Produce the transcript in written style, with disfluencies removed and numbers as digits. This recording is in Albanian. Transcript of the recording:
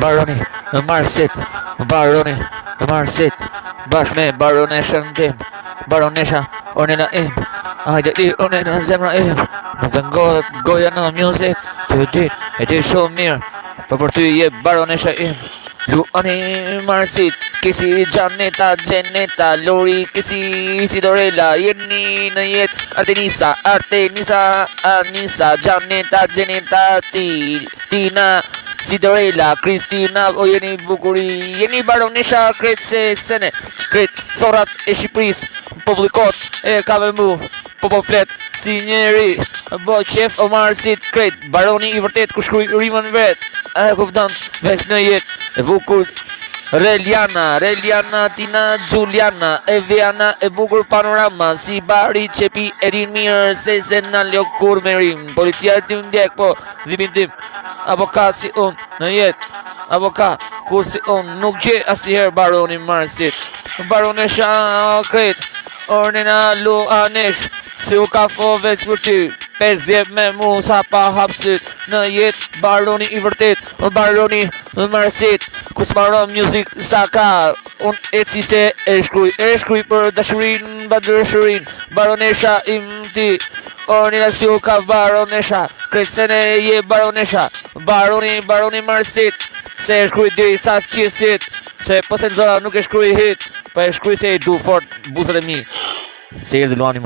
Baroni Marsit, Baroni Marsit, bashkë me baroneshën tim, baronesha Ornella im, hajde ti Ornella zemra im, më vengohet goja në music, ty e ti shumë mirë, për ty je baronesha im. Luani Marsit, kisi Janeta, Lori, kisi Sidorella, jeni në jetë Artenisa, Anisa, Janeta, Tina, Sidorella, Kristina, o jeni bukuri, jeni baronesha Krejt sene, Krejt Sorat e Shqipëris, publikot e ka me mu, po flet si njeri, bo qef o Marsit Krejt, baroni i vërtet ku shkruj rimën vet, e kufdan veç në jetë, e bukur Reliana, Tina, Giuliana, Eviana, e bukur panorama, si bari qepi e din mirë se në ljokur me rim, policia ti më ndjek, po dhimin tim, apo ka si unë në jetë, apo ka kur si unë, nuk gje asiher baroni Marsit, baronesha Krejt, Ornella Luanesh, si u ka fo veç për ty, 5 jep me mu sa pa hapsit, në jetë baroni i vërtet, baroni Marsit, ku s'maron music sa ka, unë e si se e shkruj për dashurin, badrëshurin, baronesha im ti, Ornella si u ka baronesha, Krejtsene je baronesha, baroni Marsit, se e shkruj diri sa qësit, se po se nëzora nuk e shkruj hit, po e shkruj se e du fort buzët e mi, se e dhe Luani Marsit.